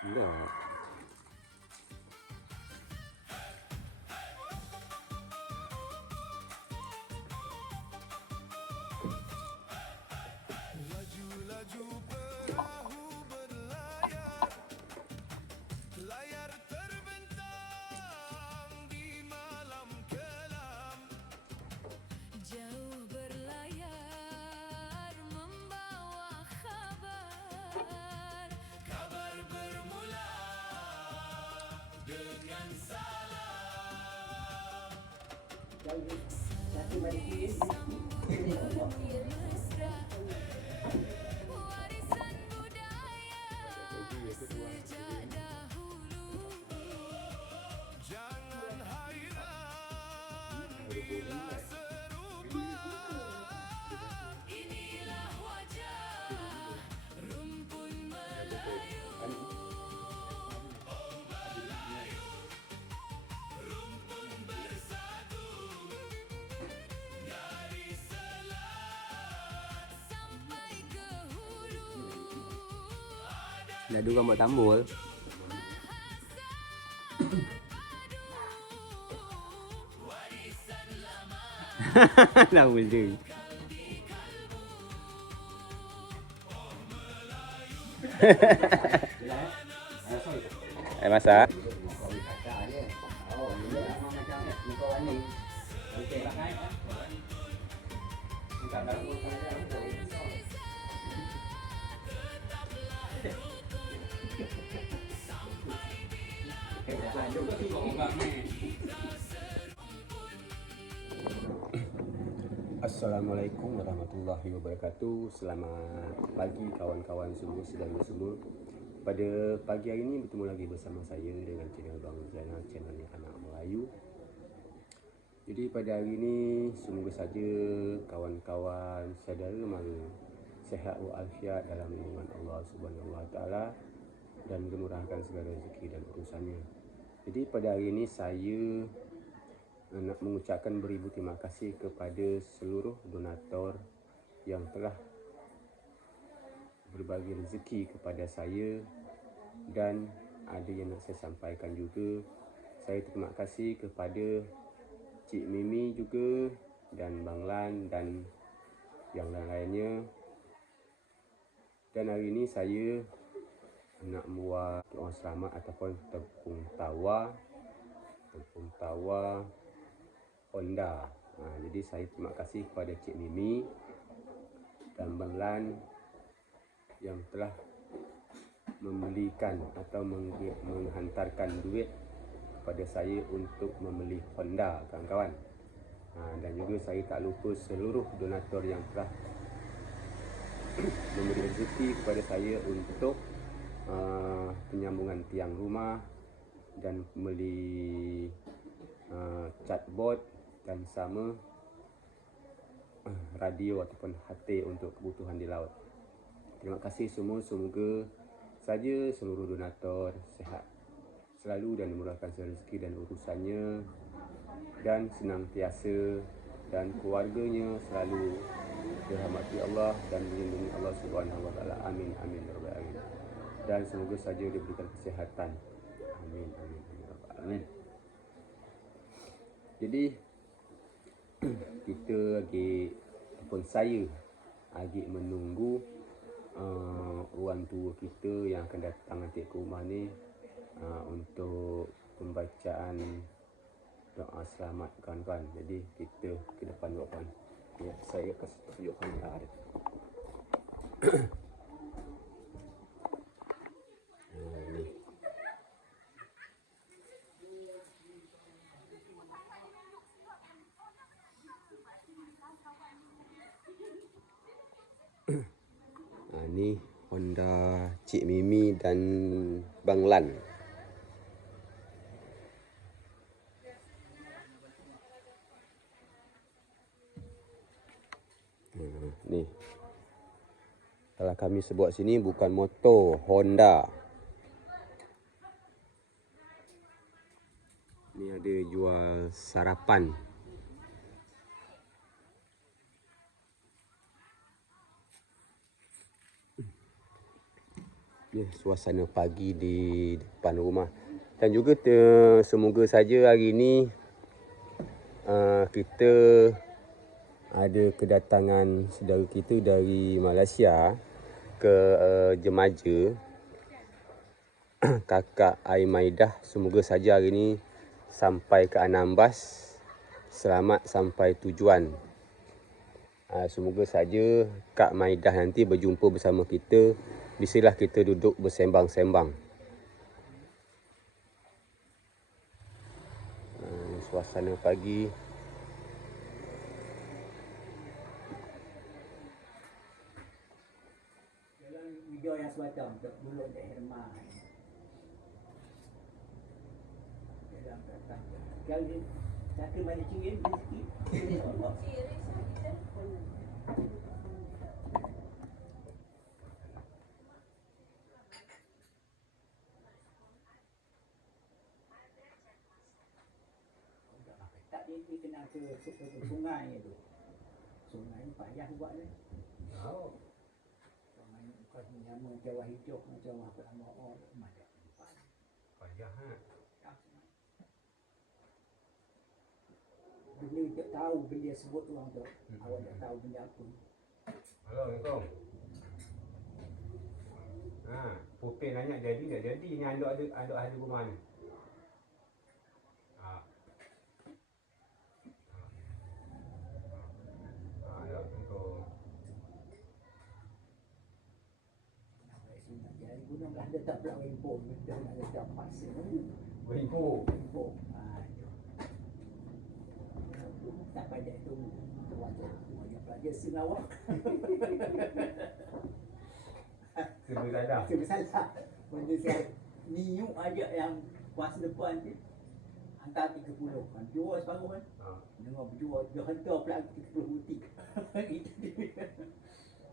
Enggak. Jauh berlayar membawa kabar, kabar bermula dengan salam. Salam sambut mesra, warisan budaya sejak dahulu. Jangan hairan bila inilah wajah rumpun Melayu. Oh Melayu, rumpun bersatu dari selat sampai ke hulu. Dah dua gambar tambul. Warisan lama Lama je. Masak. Assalamualaikum warahmatullahi wabarakatuh. Selamat pagi kawan-kawan semua, saudara semua. Pada pagi hari ini bertemu lagi bersama saya dengan channel Bang Zainal, channelnya Anak Melayu. Jadi pada hari ini semoga saja kawan-kawan saudara mara sihat walafiat dalam lindungan Allah Subhanahu Wa Taala dan dimurahkan segala rezeki dan urusannya. Jadi pada hari ini saya nak mengucapkan beribu terima kasih kepada seluruh donator yang telah berbagi rezeki kepada saya, dan ada yang nak saya sampaikan juga. Saya terima kasih kepada Cik Mimi juga dan Bang Lan dan yang lain-lainnya. Dan hari ini saya nak buat doa selamat ataupun tepung tawa Honda. Jadi saya terima kasih kepada Cik Mimi dan Bang Lan yang telah membelikan atau menghantarkan duit kepada saya untuk membeli Honda, kawan-kawan. Dan juga saya tak lupa seluruh donator yang telah memberi rezeki kepada saya untuk penyambungan tiang rumah dan membeli catboard dan sama radio ataupun HT untuk kebutuhan di laut. Terima kasih semua. Semoga saja seluruh donator sihat selalu dan dimurahkan rezeki dan urusannya, dan senantiasa dan keluarganya selalu dirahmati Allah dan dilindungi Allah Subhanahu Wa Taala. Amin amin ya rabbal alamin. Dan semoga saja diberikan kesihatan. Amin amin ya rabbal alamin. Jadi kita lagi ataupun saya lagi menunggu orang tua kita yang akan datang nanti ke rumah ni untuk pembacaan doa selamat, kawan-kawan. Jadi kita ke depan dulu, kawan. Ya, saya kasih tunjuk kamera dia. Ni. Ni Honda Cik Mimi dan Bang Lan. Ni. Kalau kami sebut sini bukan motor, Honda. Ni ada jual sarapan. Ya, suasana pagi di depan rumah. Dan juga semoga saja hari ini kita ada kedatangan saudara kita dari Malaysia ke Jemaja, kakak Aimaidah. Semoga saja hari ini sampai ke Anambas selamat sampai tujuan. Semoga saja Kak Maidah nanti berjumpa bersama kita. Bisalah kita duduk bersembang-sembang. Suasana pagi. Jalan hijau yang sebatang, tak buluk tak herma. Jalan datang. Kalau dia cakap mana cirin, dia sikit. Dia tolak. Tak dia kena ke sungai tu. Sungai ni payah buat ni. Oh. Sungai ni bukan nama Jawa hijau macam apa nama orang macam Payah ha. benda tak tahu benda sebut orang tu. Awak tak tahu benda apa. Assalamualaikum. Pupin nanya jadi tak jadi ni anduk ada rumah ni. Assalamualaikum. Jadi gunung dah ada tak pula info betul nak letak pasir ni. Beribu. Info. Tak payah tu wajah pelajar Sarawak. Serba sadar. Saya salah. Benda saya niu aja yang kuasa depan tu hantar 30 kan. Jual separuh kan. Dengar berjual dia hantar pula 30 butik. Itu dia.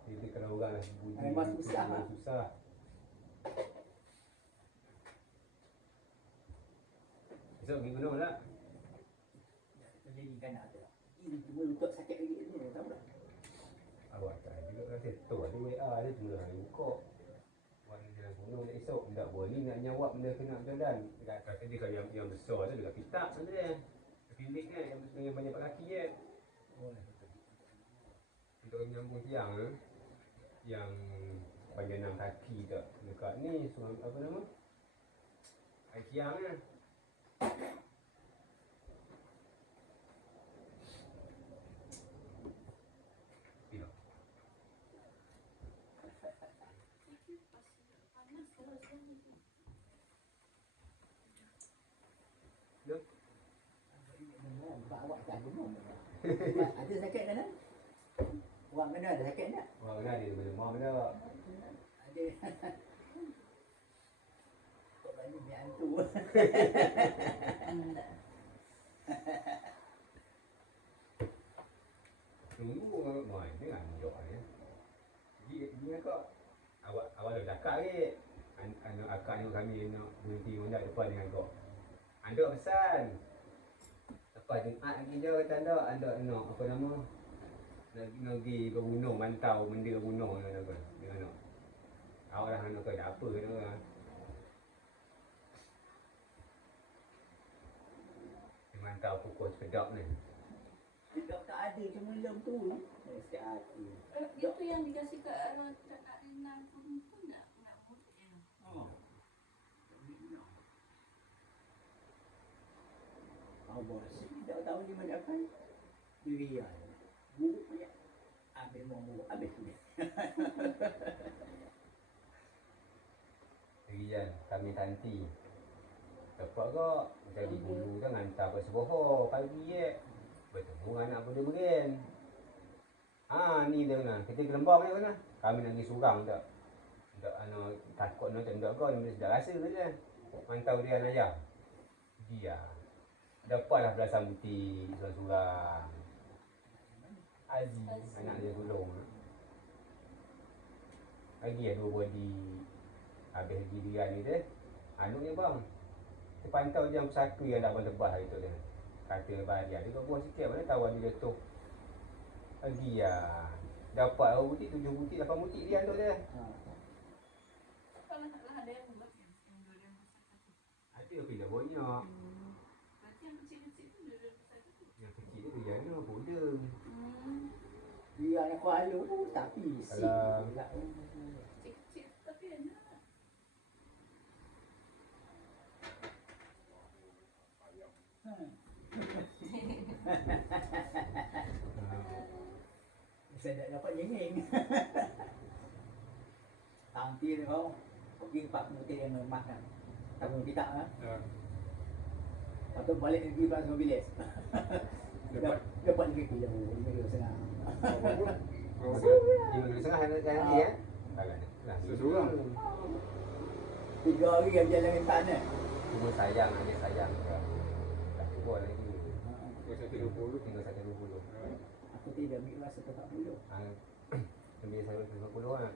Kita kalau orang dah budi. Memang susah lah. Susah. Esok pergi gunung tak? Jadi kan ada. Ini cuma lutut sakit lagi ni tahu tak? Awak tak juga rasa tu ada WA dia tu lah buka. Buat jalan gunung nak esok tak boleh nak nyawak benda kena berjalan. Dekat kata dia kalau yang besar tu dekat pitak sana dia. Pendek kan yang banyak kaki je. Untuk menyambung tiang yang panjang 6 kaki tak dekat ni sungai apa nama? Air Kiang kan. Awak tak gunung. Ada sakit kan? Orang kena ada sakit tak? Orang kan dia demam benda. Ada. Kok balik ni hantu. Tunggu mai dengan jok ni. Dia kau awak dah cakap ke? Anak akak ni kami nak berhenti mendak depan dengan kau. Anda pesan. Lepas Jumaat lagi je kata anda nak apa nama? Nak pergi ke gunung mantau benda gunung dengan apa? Dengan nak. Awak dah nak ada apa ke dia? Mantau pokok sepedap ni. Tidak tak ada cuma lem tu. Sikit hati. Itu yang dikasih ke Kak Rina pun tak mulutnya. Oh. Bos, tak tahu di mana kan. Dirian. Buruk banyak. Habis mau buruk habis tu. Rian, kami tanti. Dapat ke jadi guru kan hantar ke Seboho pagi je. Bertemu anak benda berin. Ni dia kan. Kita gelembang ni kan. Kami nak pergi surang tak. Tak takut nak tak kau ni dah rasa je. Mantau dia ayah. Dia. Dapatlah belasan butik surang-surang. Aziz anak dia tolong. Lagi ada 2 body. Habis lagi dia ni dia. Anaknya bang. Kita pantau jam 1 yang dah berlepas hari tu dia. Kata balik dia kau buat sikit mana tahu dia jatuh. Lagi ya. Dapat butik 7 butik 8 butik dia untuk dia. kalau tak ada yang buat yang 2 yang besar tu. Ada pindah banyak. Berarti yang kecil-kecil tu 2 yang besar tu. Yang kecil tu Riana, Bola. Dia anak kuala tu tapi si Alah. pula. Kecil-kecil tapi enak. Saya tak dapat nyengeng. Tampil kau pergi 40 meter yang makan. Tak pun kita kan. Lepas tu balik pergi pula semua bilik. Dapat 5 kilo, 5 kilo setengah. 5 kilo setengah nanti ya. Seseorang. 3 hari yang jalan dengan tanah. Cuma sayang, dia sayang. Tak cukup lagi. Tinggal 120. Tinggal 120. Aku tidak ambil rasa 40. Ambil saya 120 lah.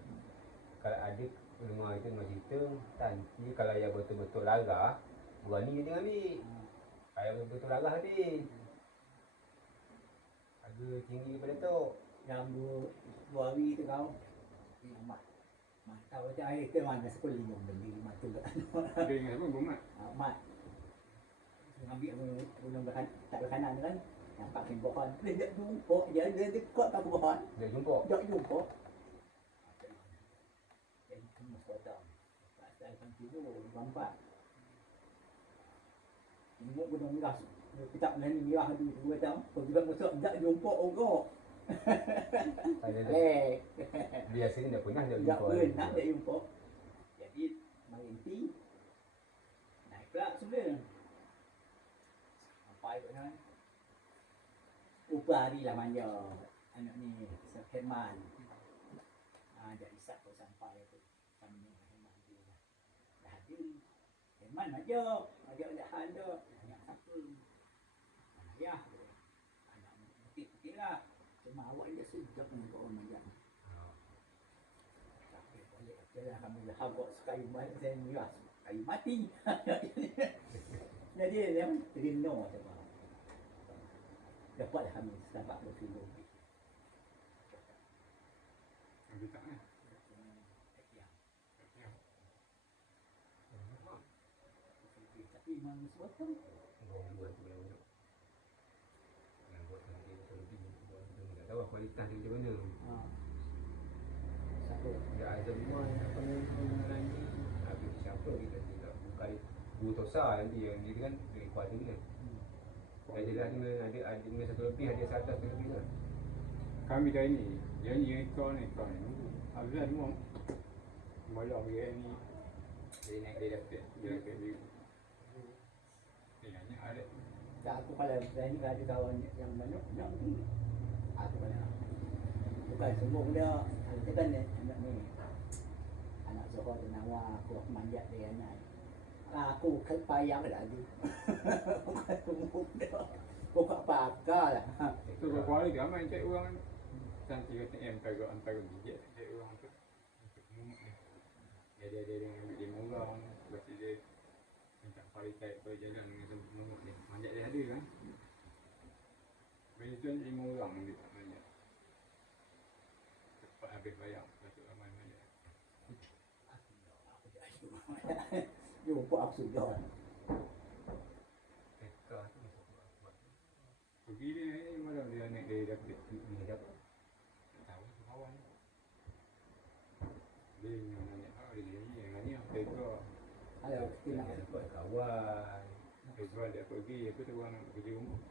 Kalau ada rumah itu memang cerita, nanti kalau yang betul-betul larah, berani dia ambil. Kalau betul-betul larah habis. Harga tinggi daripada tu. Yang 2 hari tu kau. Mak tahu macam air ke mana sekolah beli mata kat Dia ingat apa? Bumat. mat. Ambil belum tak berkanan kan. Nampak kan pohon. Dia tak jumpa. Dia dekat tak pohon. Dia jumpa. Tak jumpa. Jadi semua sekotong. Tak asal tidur. Nampak. Tengok gunung miras. Kita berani mirah dulu 2 tahun. Pergi masuk tak jumpa orang. Biasanya dah pernah dia Tak jumpa. pernah dia jumpa. Jadi berhenti. Naik pula sebelah. Sampai kat sana. Upah hari lah manja. Anak ni Herman. Jadi satu sampai tu. Kami Herman tu lah. Dah hadir. Herman ajak. Ajak ada hal dah. Tanya siapa. Ayah dia. Anak putih-putih lah. Cuma awak dia sejak dengan kau orang majak. Tapi balik jalan kami dah habak kayu mati. Saya miras. Kayu mati. Jadi dia terino sebab. Dapatlah kami setapak 2 kilo. Ambil tak kan? Tapi memang sesuatu. Tak tahu kualitas dia macam mana. Satu. Dia ada rumah apa ni habis siapa kita tidak bukan dua tosa nanti yang dia kan dari kuala ni kan. Ada lah ada dengan 1 lebih ada 100 lebih lah. Kami dah ini. Yang ni ekor ni. Habis dah semua. Malam dia ni. Dia naik dia dapat. Dia dapat dia. Dia ada. Tak aku kalau berani ada kawan yang mana nak pergi. Aku kalau bukan semua benda. Kita kan anak ni. Anak Zohor dan Nawar aku manjat dia anak. Aku kan payah lagi. Bukan semua benda. Bukan pakar lah. Tu beberapa hari ramai cek orang cantik kata antara bijak cek orang tu. Untuk mumak dia. Dia ambil dia orang. Lepas tu dia minta paritai pada jalan dengan mumak dia. Manjat dia ada kan. Bila tu 5 orang dia tak manjat. Cepat habis bayar. Lepas tu ramai manjat. Jumpa aku sudah. Tekah tu masuk buat. Pergi dia malam dia naik dia dapat. Ni dapat. Tak tahu tu kawan. Dia yang manjat. Dia nyanyi yang ni apa tu. Kalau kita nak Buat kawan. Sebab dia pergi, aku tu orang nak kerja rumah.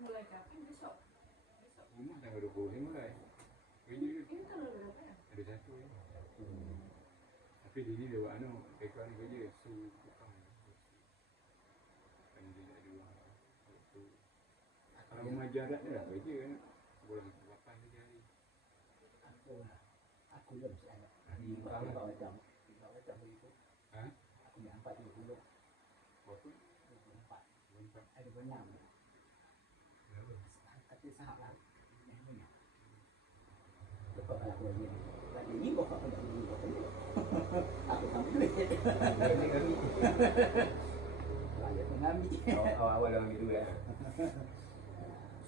Mulai kapan besok? Besok. Rumah tanggal 20 ni mulai. Kerja dia Ini tanggal berapa ya? ada satu ni. Tapi dia ni dia buat anu, mereka ni kerja su tukang. Kan dia ada dua. Tu. Kalau mengajar dah dah kerja kan. Bulan 8 dia hari. aku belum siap. Di bawah macam begitu. Ha? Aku ni 40. Berapa? 24. Berapa? Ada benam. Kata sahabat. Lepas aku lagi. Lagi ni kau tak nak beli apa ni? Aku tak duit. Dia kami. Saya mengambil. Awal-awal ambil duit lah.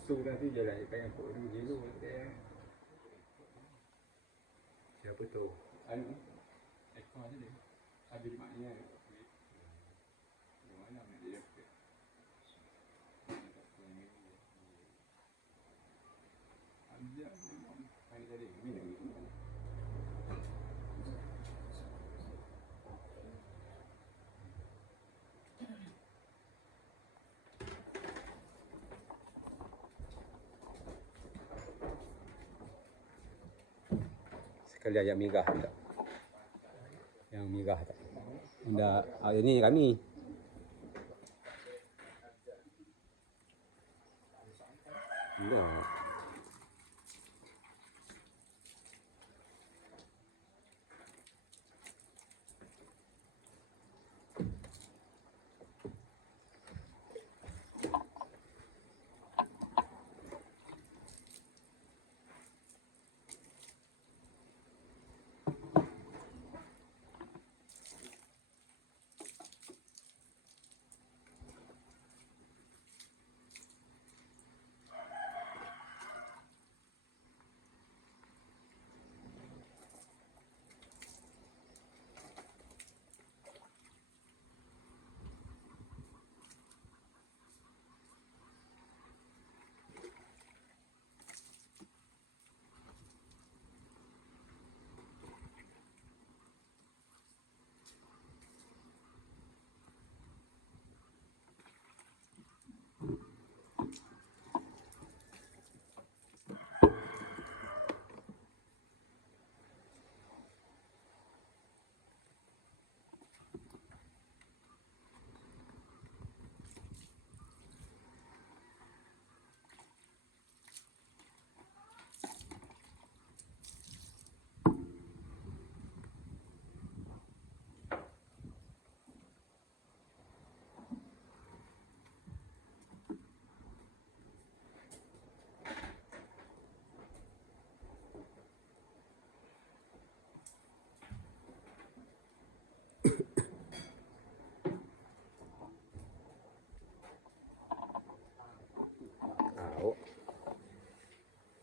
Su nanti je lah, pengen pok 2 kilo. Apa tu? Anu ekor tu dia. Habis maknya di mana nak dia ke? Ada main tadi minum. Sekali ayam mirah tak? Yang mirah tak? Dah ini kami. Nah.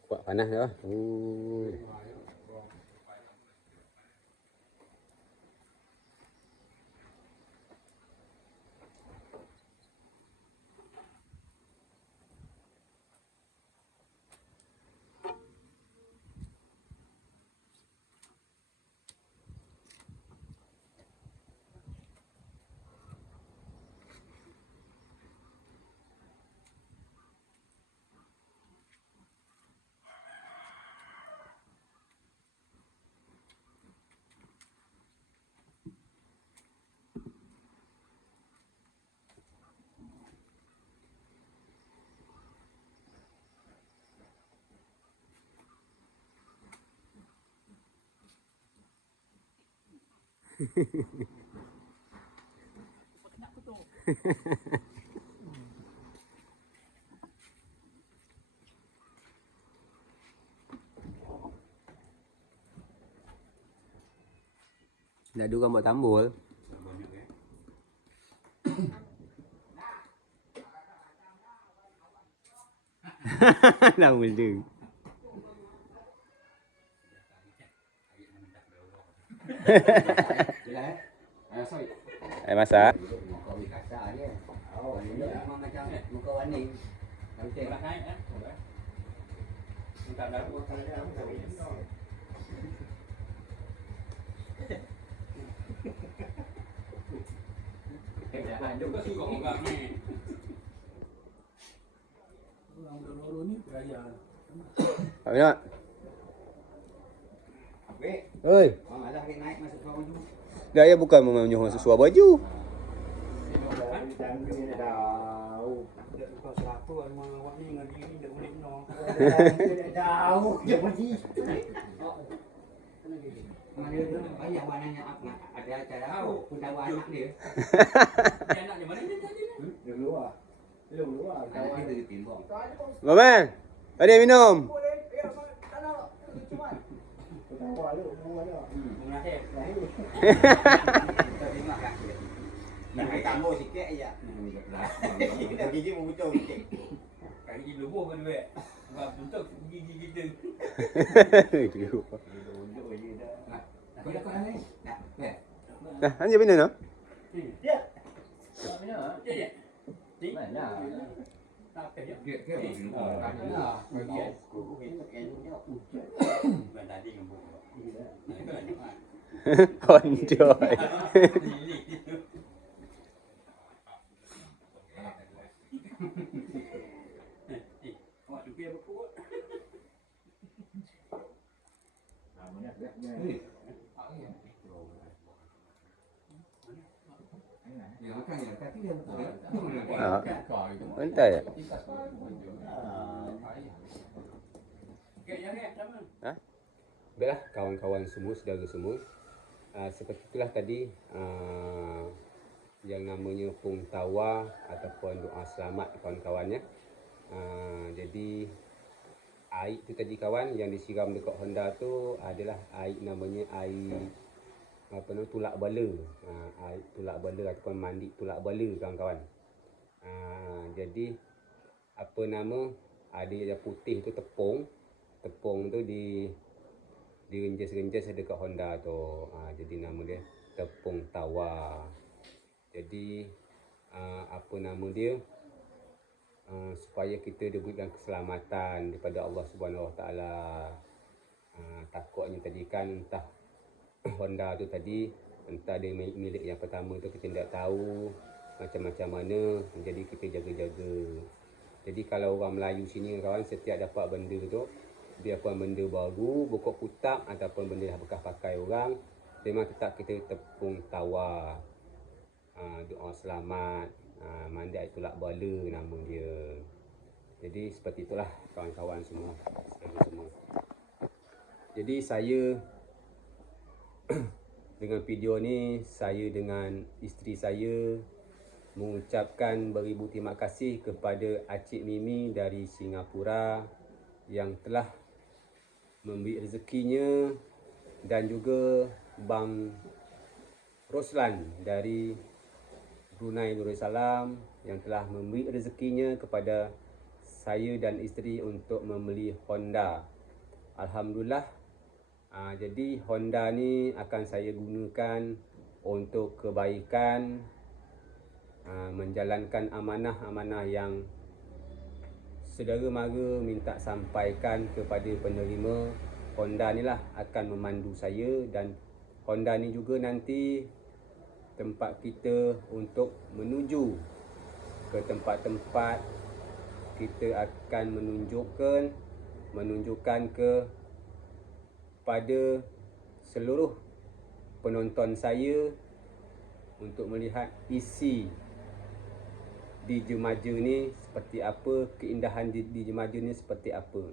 Kuat panas dah. Dah ada orang buat tambul. Dah mula. Masak. Muka wih kasar dia. Dia memang macam muka warning. Betul. Minta dalam makan dia dia kau suka orang ni. Orang dulu ni perayaan. Pak Minot. Weh, Oi. orang alah dia naik masuk bawah baju. Gaya bukan menyuruh orang sesuai baju. Dan dia dah tahu. Dia bukan siapa rumah awak ni dengan diri tak boleh benar. Dia tahu dia pergi. Mana dia ayah warnanya apa? Ada acara pun tahu anak dia. Anaknya mana dia tadi? Dia luar. Dia luar. Kawan dia timbang. Maman. Ada minum. Nak tambah sikit aja. Kita gigi membutuh sikit. Kali gigi lebuh pun duit. Bukan bentuk gigi kita. Gigi. Unjuk je dah. Nah, hanya bina no. Ya. Mana? Ya. Mana? Konjoy. Ah, entah ya. Ha? Baiklah kawan-kawan semua, saudara semua. Seperti itulah tadi yang namanya Pung Tawa ataupun doa selamat kawan-kawannya. Jadi air tu tadi kawan yang disiram dekat Honda tu adalah air namanya air apa nama tulak bala. Air tulak bala ataupun mandi tulak bala kawan-kawan. Jadi apa nama ada yang putih tu tepung tu direnjas-renjas dekat Honda tu. Jadi nama dia tepung tawa. Jadi apa nama dia supaya kita diberikan keselamatan daripada Allah Subhanahu Wa Taala. Takutnya tadi kan entah Honda tu tadi entah dia milik yang pertama tu kita tidak tahu macam-macam mana, jadi kita jaga-jaga. Jadi kalau orang Melayu sini kawan, setiap dapat benda tu, biarpun benda baru, bokok kutak ataupun benda dah bekas pakai orang, memang tetap kita tepung tawa. Doa selamat, mandi air tulak bala nama dia. Jadi seperti itulah kawan-kawan semua, semua. Jadi saya dengan video ni, saya dengan isteri saya mengucapkan beribu terima kasih kepada Acik Mimi dari Singapura yang telah memberi rezekinya, dan juga Bang Roslan dari Brunei Darussalam yang telah memberi rezekinya kepada saya dan isteri untuk membeli Honda. Alhamdulillah. Jadi Honda ni akan saya gunakan untuk kebaikan, menjalankan amanah-amanah yang saudara mara minta sampaikan kepada penerima. Honda ni lah akan memandu saya, dan Honda ni juga nanti tempat kita untuk menuju ke tempat-tempat kita akan menunjukkan kepada seluruh penonton saya untuk melihat isi di Jemaja ni seperti apa, keindahan di Jemaja ni seperti apa.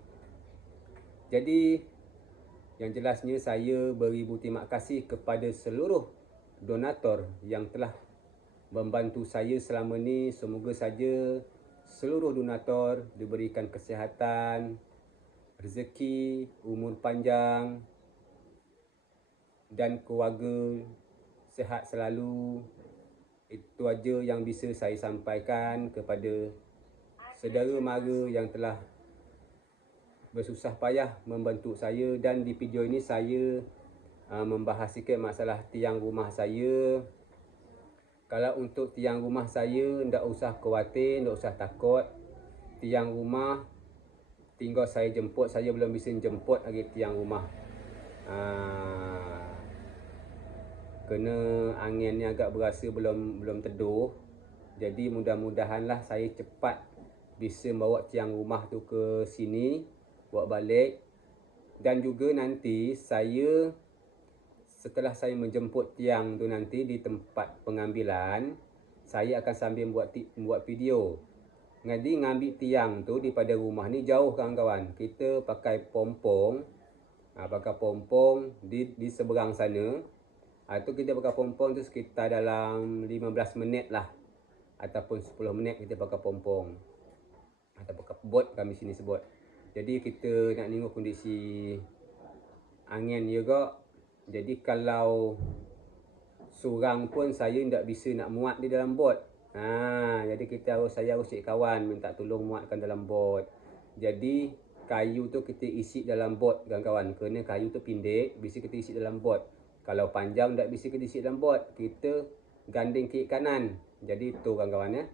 Jadi yang jelasnya saya beribu terima kasih kepada seluruh donator yang telah membantu saya selama ni. Semoga saja seluruh donator diberikan kesihatan, rezeki, umur panjang dan keluarga sihat selalu. Itu aja yang bisa saya sampaikan kepada saudara mara yang telah bersusah payah membantu saya. Dan di video ini saya membahas sikit masalah tiang rumah saya. Kalau untuk tiang rumah saya, ndak usah khawatir, ndak usah takut. Tiang rumah tinggal saya jemput, saya belum bisa jemput lagi tiang rumah. Kena angin ni agak berasa belum teduh. Jadi mudah-mudahanlah saya cepat bisa bawa tiang rumah tu ke sini, bawa balik. Dan juga nanti saya, setelah saya menjemput tiang tu nanti di tempat pengambilan, saya akan sambil buat video. Jadi ngambil tiang tu daripada rumah ni jauh kawan-kawan. Kita pakai pompong. Pakai pompong di seberang sana. Itu kita pakai pompong tu sekitar dalam 15 minit lah. Ataupun 10 minit kita pakai pompong. Atau pakai bot kami sini sebut. Jadi kita nak tengok kondisi angin juga. Jadi kalau seorang pun saya tidak bisa nak muat di dalam bot. Jadi saya harus cari kawan minta tolong muatkan dalam bot. Jadi kayu tu kita isi dalam bot kawan-kawan. Kerana kayu tu pendek, bisa kita isi dalam bot. Kalau panjang tak bisa ke disik dalam bot, kita ganding kiri kanan. Jadi tu kawan-kawan ya.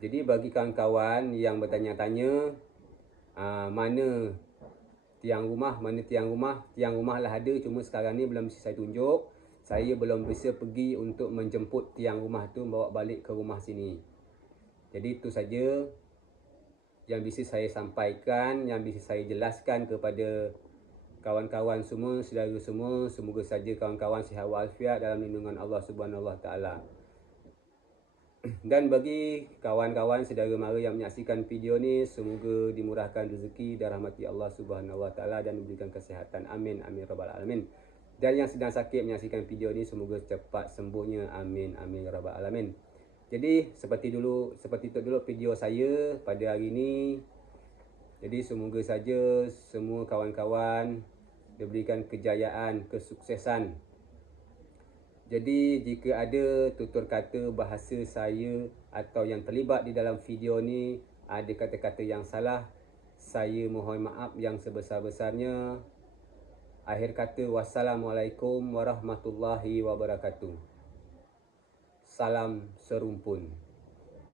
Jadi bagi kawan-kawan yang bertanya-tanya mana tiang rumah, tiang rumah lah ada, cuma sekarang ni belum bisa saya tunjuk. Saya belum bisa pergi untuk menjemput tiang rumah tu bawa balik ke rumah sini. Jadi itu saja yang bisa saya sampaikan, yang bisa saya jelaskan kepada kawan-kawan semua, saudara semua. Semoga saja kawan-kawan sihat walafiat dalam lindungan Allah Subhanahu Wa Taala. Dan bagi kawan-kawan saudara mara yang menyaksikan video ni, semoga dimurahkan rezeki dan rahmati Allah Subhanahu Wa Taala dan diberikan kesihatan. Amin amin rabbal alamin. Dan yang sedang sakit menyaksikan video ni, semoga cepat sembuhnya. Amin amin rabbal alamin. Jadi seperti itu dulu video saya pada hari ini. Jadi semoga saja semua kawan-kawan diberikan kejayaan, kesuksesan. Jadi jika ada tutur kata bahasa saya atau yang terlibat di dalam video ni ada kata-kata yang salah, saya mohon maaf yang sebesar-besarnya. Akhir kata, wassalamualaikum warahmatullahi wabarakatuh. Salam serumpun.